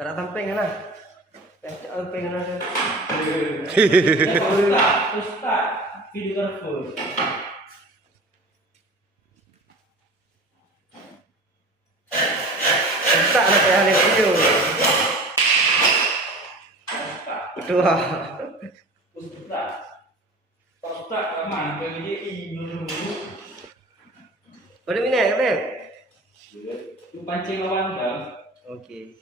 Ada tamping kan lah. Tamping kan lah. Ustaz, videographer. Ustaz nak payah lihat video. Betul lah. Ustaz, aman. Bagi dia dulu. Boleh minat kan, Beb? Lu pancing lawan kau. Okey.